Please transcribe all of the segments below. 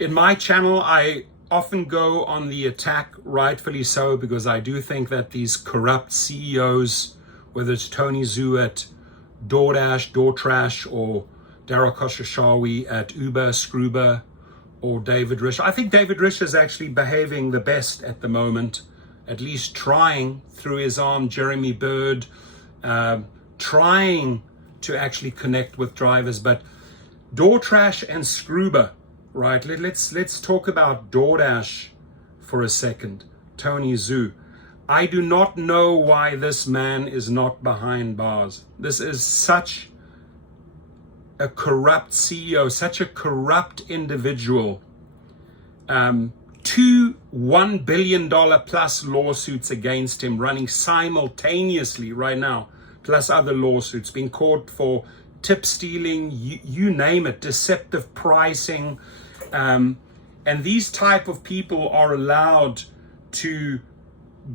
In my channel, I often go on the attack, rightfully so, because I do think that these corrupt CEOs, whether it's Tony XU at Doordash, or Daryl Khosrowshahi at Uber, Scroober, or David Risch. I think David Risch is actually behaving the best at the moment, at least trying through his arm, Jeremy Bird, trying to actually connect with drivers. But Doordash and Scroober, right? Let's talk about Doordash for a second. Tony XU. I do not know why this man is not behind bars. This is such a corrupt CEO, such a corrupt individual. 2 $1 billion plus lawsuits against him running simultaneously right now, plus other lawsuits, being caught for tip stealing, you name it, deceptive pricing. And these type of people are allowed to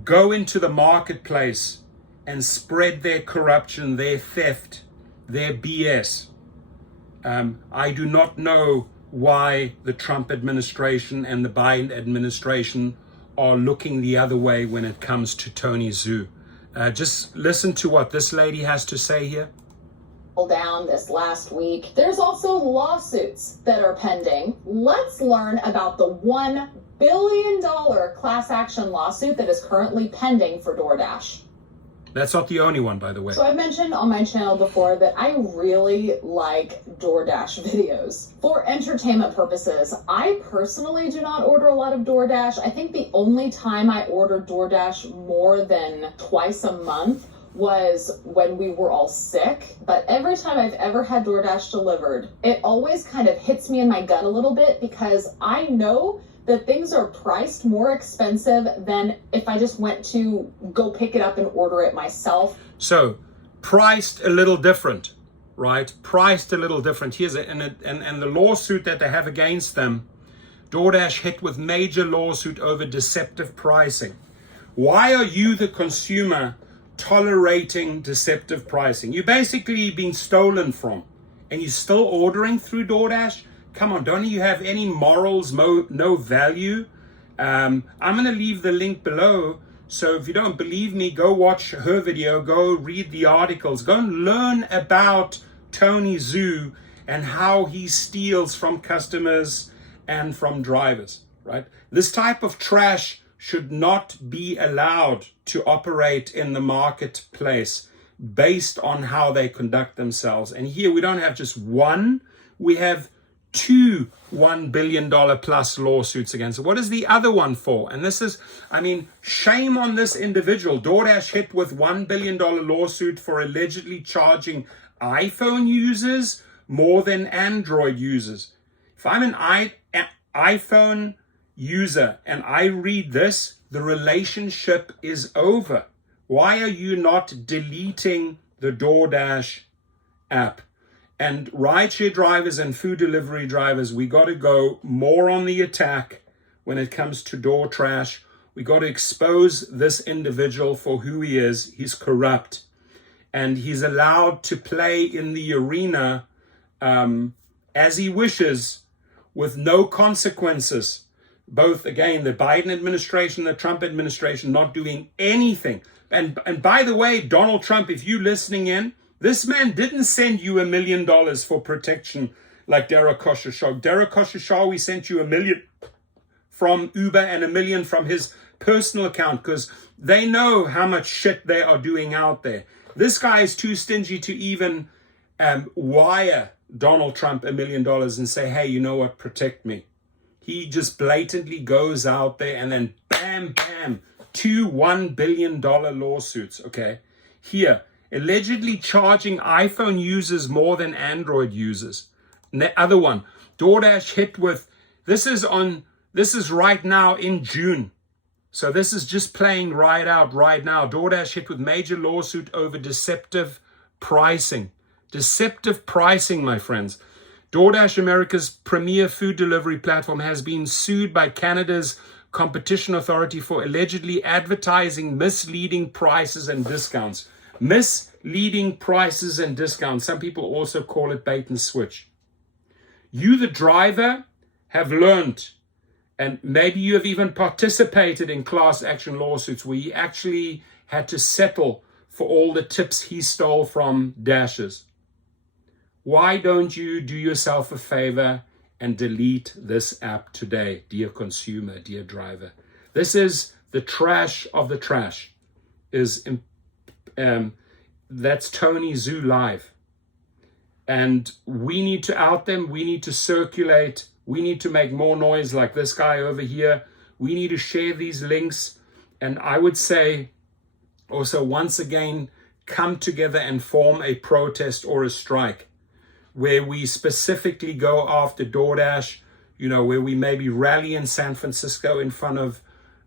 go into the marketplace and spread their corruption, their theft, their BS. I do not know why the Trump administration and the Biden administration are looking the other way when it comes to Tony XU. Just listen to what this lady has to say here. Down this last week. There's also lawsuits that are pending. Let's learn about the $1 billion class action lawsuit that is currently pending for Doordash. That's not the only one, by the way. So I've mentioned on my channel before that I really like Doordash videos. For entertainment purposes, I personally do not order a lot of Doordash. I think the only time I ordered Doordash more than twice a month was when we were all sick. But every time I've ever had Doordash delivered, it always kind of hits me in my gut a little bit, because I know that things are priced more expensive than if I just went to go pick it up and order it myself. So priced a little different, right? Priced a little different. Here's it, and the lawsuit that they have against them, Doordash hit with major lawsuit over deceptive pricing. Why are you, the consumer, tolerating deceptive pricing? You're basically being stolen from, and you're still ordering through Doordash? Come on, don't you have any morals, no value? I'm going to leave the link below. So if you don't believe me, go watch her video, go read the articles, go and learn about Tony XU and how he steals from customers and from drivers, right? This type of trash should not be allowed to operate in the marketplace based on how they conduct themselves. And here we don't have just one, we have 2 $1 billion plus lawsuits against it. What is the other one for? And this is, I mean, shame on this individual. Doordash hit with $1 billion lawsuit for allegedly charging iPhone users more than Android users. If I'm an iPhone user and I read this, the relationship is over. Why are you not deleting the Doordash app? And rideshare drivers and food delivery drivers, we got to go more on the attack when it comes to Doordash. We got to expose this individual for who he is. He's corrupt, and he's allowed to play in the arena as he wishes with no consequences. Both, again, the Biden administration, the Trump administration not doing anything. And by the way, Donald Trump, if you're listening in, this man didn't send you $1 million for protection like Daryl Khosrowshahi. Daryl Khosrowshahi sent you $1 million from Uber and $1 million from his personal account, because they know how much shit they are doing out there. This guy is too stingy to even wire Donald Trump $1 million and say, hey, you know what, protect me. He just blatantly goes out there and then bam, bam, 2 $1 billion lawsuits, okay? Here, allegedly charging iPhone users more than Android users. And the other one, Doordash hit with, this is right now in June. So this is just playing right out right now. Doordash hit with major lawsuit over deceptive pricing. Deceptive pricing, my friends. Doordash, America's premier food delivery platform, has been sued by Canada's Competition Authority for allegedly advertising misleading prices and discounts. Misleading prices and discounts. Some people also call it bait and switch. You, the driver, have learned, and maybe you have even participated in class action lawsuits where you actually had to settle for all the tips he stole from Dashers. Why don't you do yourself a favor and delete this app today, dear consumer, dear driver? This is the trash of the trash. That's Tony XU live. And we need to out them. We need to circulate. We need to make more noise like this guy over here. We need to share these links. And I would say also, once again, come together and form a protest or a strike where we specifically go after DoorDash, where we maybe rally in San Francisco in front of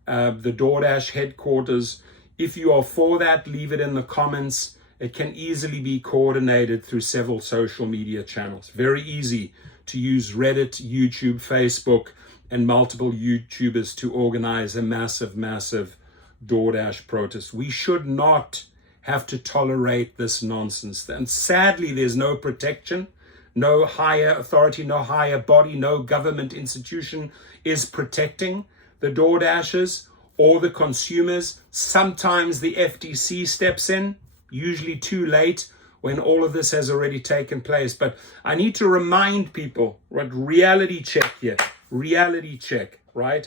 the DoorDash headquarters. If you are for that, leave it in the comments. It can easily be coordinated through several social media channels. Very easy to use Reddit, YouTube, Facebook, and multiple YouTubers to organize a massive, massive DoorDash protest. We should not have to tolerate this nonsense. And sadly, there's no protection, no higher authority, no higher body, no government institution is protecting the DoorDashers or the consumers. Sometimes the FTC steps in, usually too late when all of this has already taken place. But I need to remind people, right? Reality check here. Reality check, right?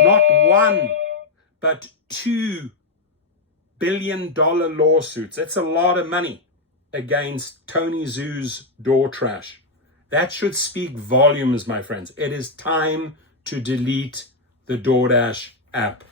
Not one, but $2 billion lawsuits. That's a lot of money against Tony XU's door trash. That should speak volumes, my friends. It is time to delete the DoorDash app.